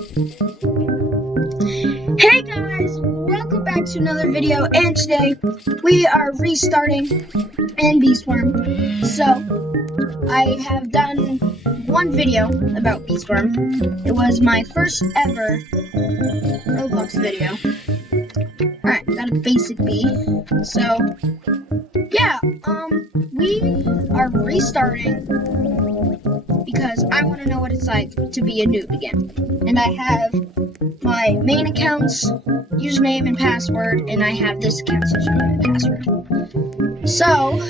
Hey guys, welcome back to another video, and today we are restarting in Beeswarm. So, I have done one video about Beeswarm. It was my first ever Roblox video. Alright, got a basic B. So, yeah, we are restarting because I want to know what it's like to be a noob again. And I have my main account's username and password, and I have this account's username and password. So,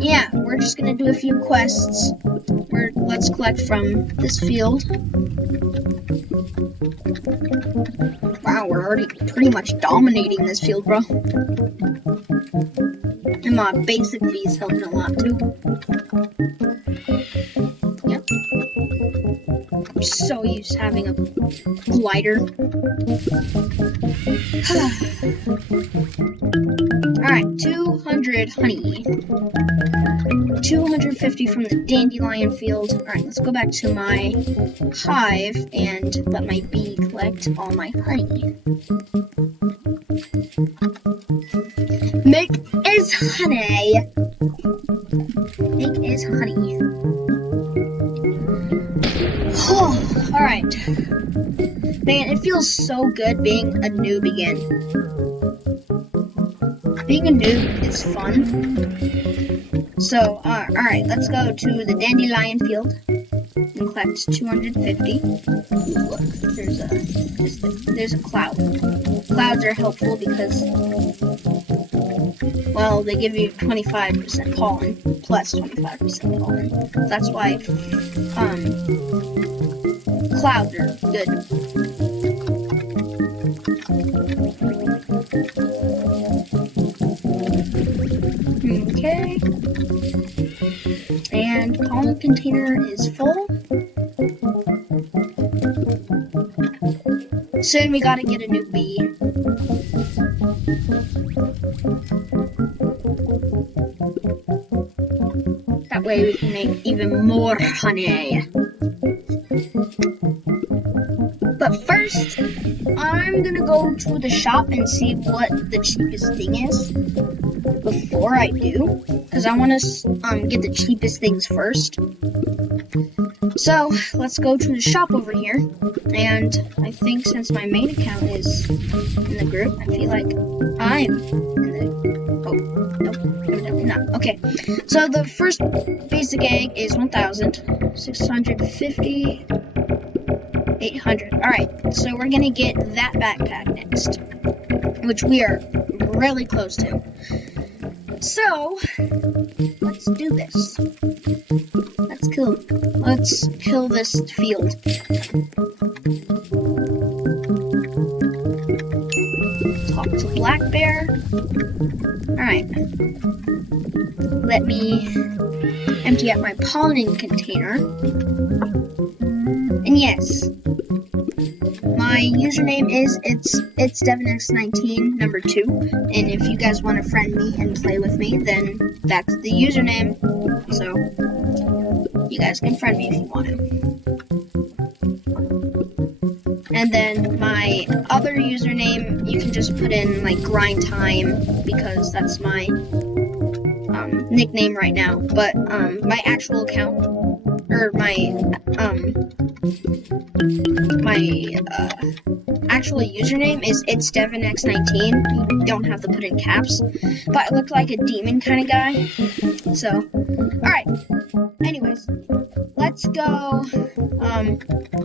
yeah, we're just gonna do a few quests. Let's collect from this field. Wow, we're already pretty much dominating this field, bro. And my basic V is helping a lot too. Yep. I'm so used to having a glider. Alright, 200 honey. 250 from the dandelion field. Alright, let's go back to my hive and let my bee collect all my honey. Make is honey. Make is honey. Oh, alright. Man, it feels so good being a noob again. Being a noob is fun. So, alright, let's go to the dandelion field and collect 250. Look, there's a cloud. Clouds are helpful because, well, they give you 25% pollen, plus 25% pollen. That's why, clouds are good. Okay. And pollen container is full. Soon we gotta get a new bee. That way we can make even more honey. But first, I'm gonna go to the shop and see what the cheapest thing is before I do, because I want to get the cheapest things first. So let's go to the shop over here, and I think since my main account is in the group, I feel like I'm in the, oh, nope, evidently not. Okay, so the first basic egg is 1,000, 650, 800. Alright, so we're gonna get that backpack next, which we are really close to. So, let's do this. Let's kill this field. Talk to Black Bear. Alright. Let me empty out my pollen container. And yes, my username is it's DevinX19 number 2, and if you guys want to friend me and play with me, then that's the username. So you guys can friend me if you want to. And then my other username, you can just put in like grind time, because that's my nickname right now. But my actual account, or my actual username is it's DevinX19. You don't have to put in caps, but I look like a demon kind of guy. So, alright. Anyways, let's go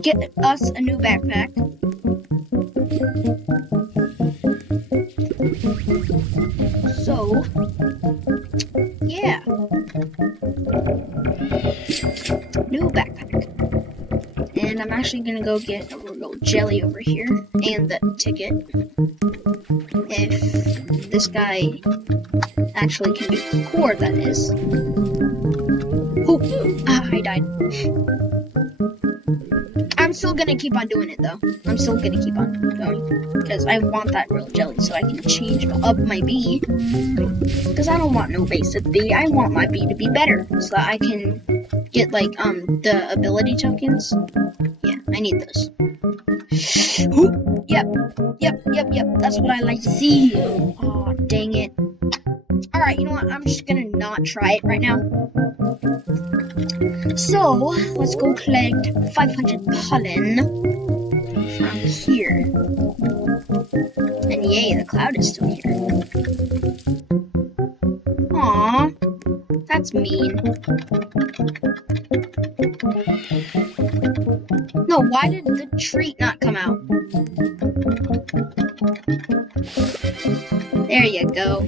get us a new backpack. So, yeah. New backpack. And I'm actually gonna go get a little jelly over here and the ticket. If this guy actually can record, that is. Oh, I died. I'm still gonna keep on doing it though. I'm still gonna keep on going because I want that real jelly so I can change up my bee. Because I don't want no basic bee. I want my bee to be better so that I can get like the ability tokens. Yeah, I need those. Yep. That's what I like to see. Oh, dang it. Alright, you know what? I'm just gonna not try it right now. So, let's go collect 500 pollen from here. And yay, the cloud is still here. Aww, that's mean. No, why did the treat not come out? There you go.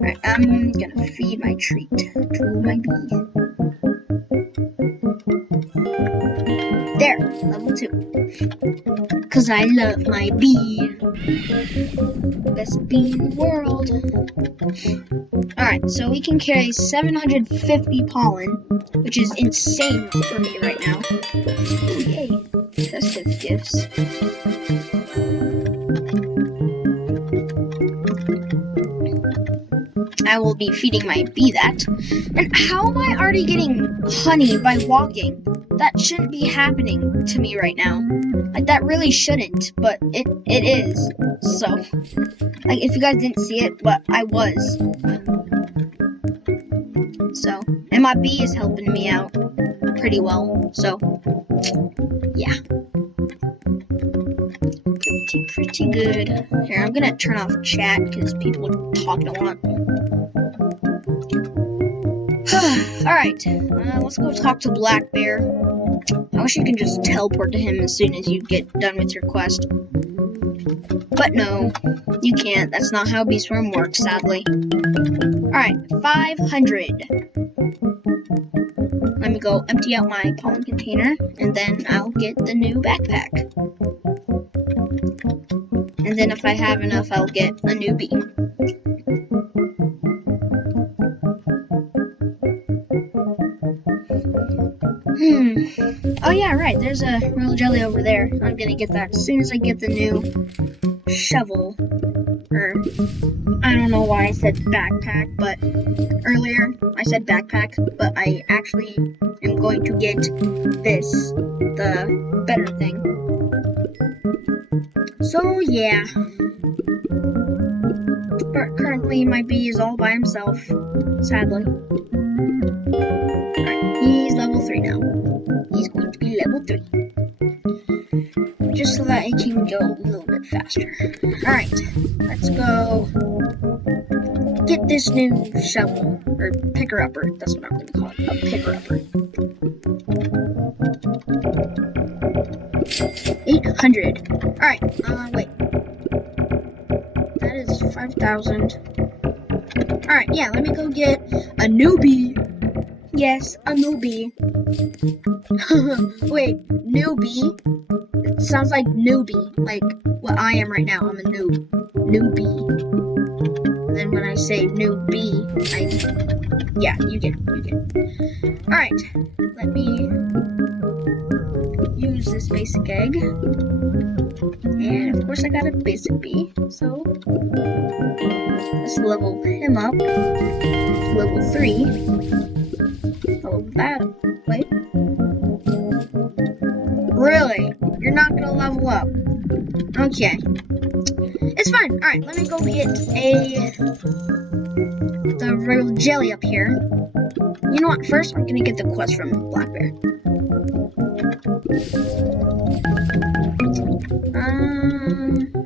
Alright, I'm gonna feed my treat to my bee. There, level 2. Cause I love my bee. Best bee in the world. Alright, so we can carry 750 pollen, which is insane for me right now. Ooh, yay. Festive gifts. I will be feeding my bee that. And how am I already getting honey by walking? That shouldn't be happening to me right now. Like, that really shouldn't, but it is. So, like, if you guys didn't see it, but I was. So, and my bee is helping me out pretty well. So, yeah. Pretty good. Here, I'm gonna turn off chat because people are talking a lot. Alright, let's go talk to Black Bear. I wish you can just teleport to him as soon as you get done with your quest. But no, you can't. That's not how Beeswarm works, sadly. Alright, 500. Let me go empty out my pollen container, and then I'll get the new backpack. And then if I have enough, I'll get a new bee. Oh yeah, right, there's a royal jelly over there. I'm gonna get that as soon as I get the new shovel. Or, I don't know why I said backpack, but earlier I said backpack, but I actually am going to get this, the better thing. So yeah. But currently my bee is all by himself, sadly. Alright, he's level 3 now. He's going to be level 3. Just so that it can go a little bit faster. Alright, let's go get this new shovel, or picker-upper, that's what I'm going to call it, a picker-upper. 800. Alright, wait. That is 5,000. Alright, yeah, let me go get a newbie. Yes, a newbie. Wait, newbie? It sounds like newbie, like what I am right now. I'm a noob. Newbie. And then when I say newbie, yeah, you get it. Alright, let me use this basic egg. And of course I got a basic bee, so let's level him up. Level 3. Level that. Wait. Really? You're not gonna level up? Okay. It's fine. Alright, let me go get the royal jelly up here. You know what? First, I'm gonna get the quest from Black Bear.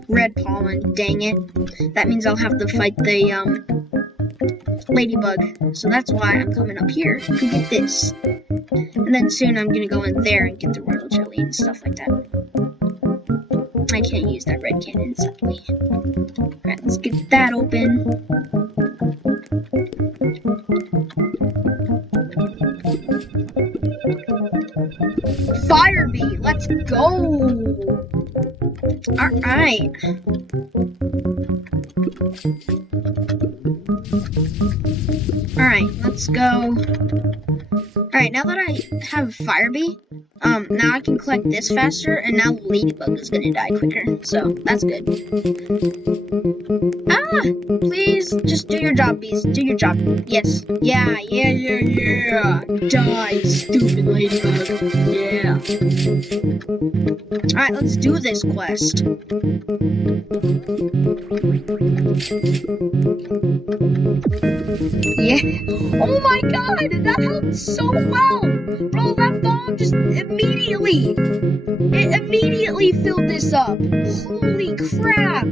Red pollen, dang it. That means I'll have to fight the, ladybug. So that's why I'm coming up here to get this. And then soon I'm gonna go in there and get the royal jelly and stuff like that. I can't use that red cannon, sadly. Alright, let's get that open. Fire bee, let's go! Alright. Alright, let's go. Alright, now that I have Fire Bee, now I can collect this faster, and now Ladybug is gonna die quicker, so that's good. Ah! Please, just do your job, bees. Do your job. Yes. Yeah. Die, stupid Ladybug. Yeah. Alright, let's do this quest. Yeah. Oh my god, that helped so well. Bro, that bomb just immediately filled this up. Holy crap.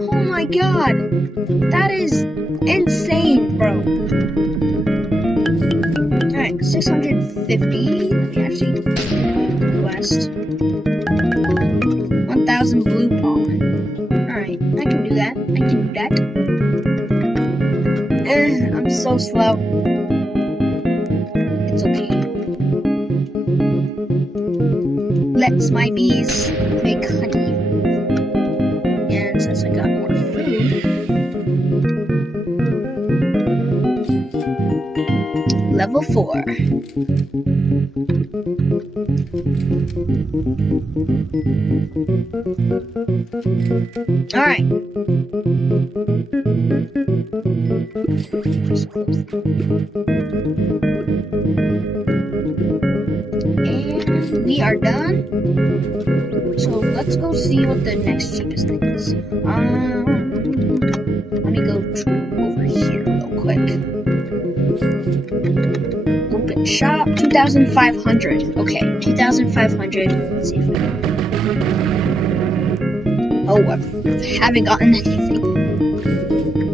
Oh my god. That is insane, bro. Alright, 650. Let me actually quest. 1,000 blue pollen. Alright, I can do that. I'm so slow. It's okay. Let's my bees make honey. And since I got more food, level 4. Alright. And we are done. So let's go see what the next cheapest thing is. Let me go over here real quick. Open shop, 2,500. Okay, 2,500. Let's see if we Oh, I haven't gotten anything.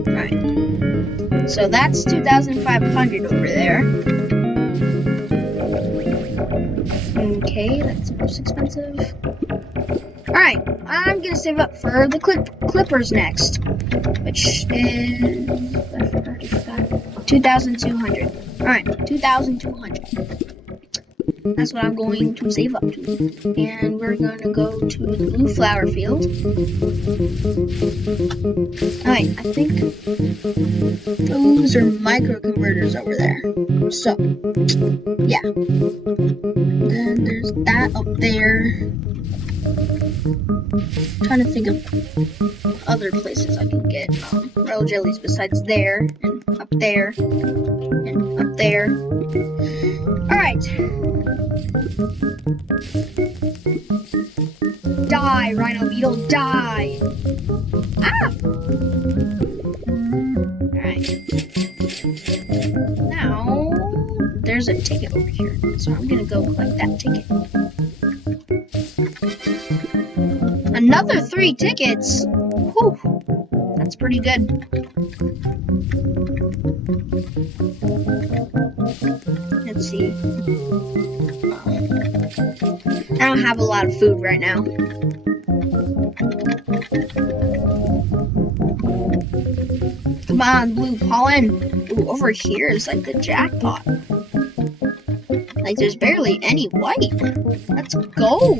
Alright. So that's 2,500 over there. Okay, that's most expensive. Alright, I'm gonna save up for the clippers next. Which is... I forgot. 2,200. Alright, 2,200. That's what I'm going to save up to. And we're going to go to the blue flower field. Alright, I think those are micro converters over there. So, yeah. Then there's that up there. I'm trying to think of other places I can get royal jellies besides there, and up there, and up there. Alright. Die, Rhino Beetle, die! Ah! Alright. Now, there's a ticket over here, so I'm gonna go collect that ticket. Another 3 tickets! Whew! That's pretty good. Let's see. I don't have a lot of food right now. Come on, blue pollen. Ooh, over here is like the jackpot. Like there's barely any white. Let's go.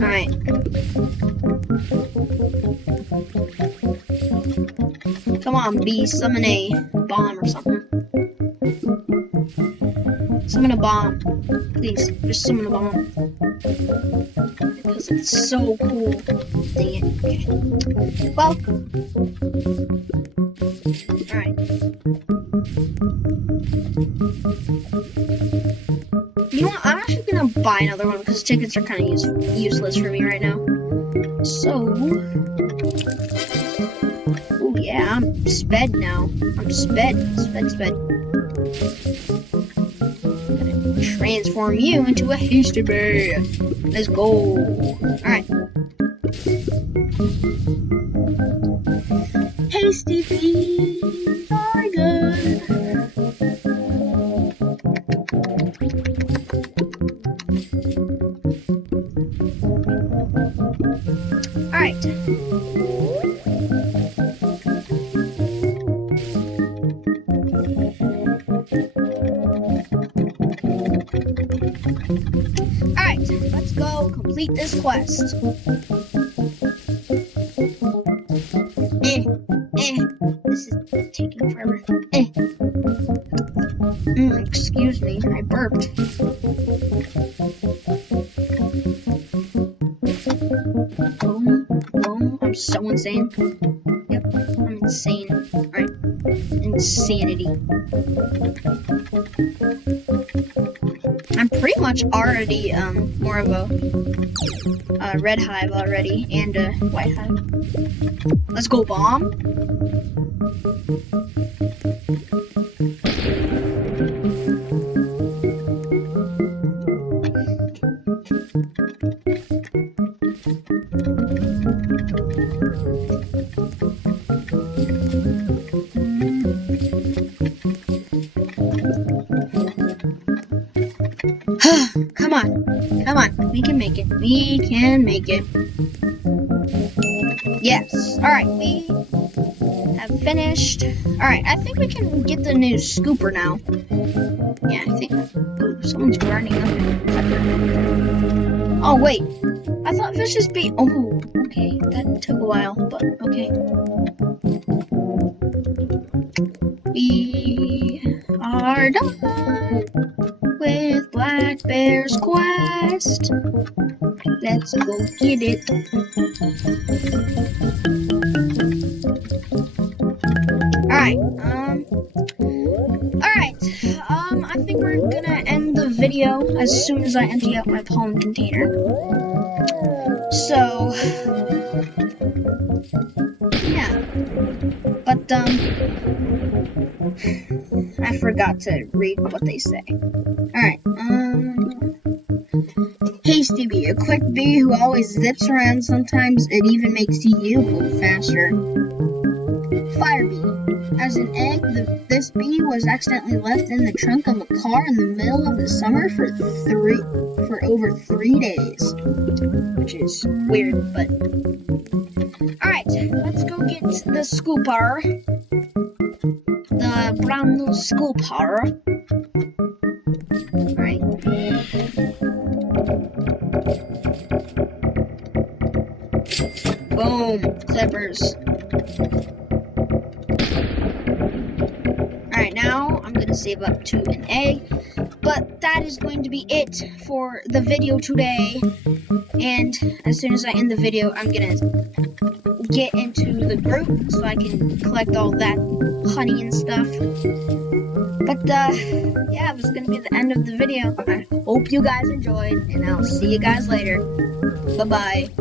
Alright. Come on, bee, summon a bomb or something. Summon a bomb. Please, just summon a bomb. Because it's so cool. Dang it. Okay. Well. Alright. You know what? I'm actually gonna buy another one because tickets are kind of useless for me right now. So. Oh, yeah, I'm sped now. I'm sped. Transform you into a hasty bee. Let's go. Alright. Hasty bees are good. Alright. Alright, let's go complete this quest. This Excuse me, I burped. Boom, boom. I'm so insane. Yep, I'm insane. Alright. Insanity. I'm pretty much already more of a red hive already and a white hive. Let's go bomb. Come on, come on, we can make it. We can make it. Yes. Alright, we have finished. Alright, I think we can get the new scooper now. Yeah, I think. Oh, someone's running up. Oh, wait. I thought fishes be. Oh, okay. That took a while, but okay. We are done with Black Bear's quest. Let's go get it. Alright, I think we're gonna end the video as soon as I empty out my pollen container. So, yeah. But, I forgot to read what they say. Alright, Hasty Bee, a quick bee who always zips around. Sometimes it even makes you move faster. Fire Bee, as an egg, this bee was accidentally left in the trunk of a car in the middle of the summer for over 3 days, which is weird, but alright, let's go get the scooper, the brand new scooper. Alright. Boom, clippers. Alright, now I'm gonna save up to an egg, but that is going to be it for the video today. And as soon as I end the video, I'm gonna get into the group so I can collect all that honey and stuff. But yeah, this is gonna be the end of the video. I hope you guys enjoyed, and I'll see you guys later. Bye bye.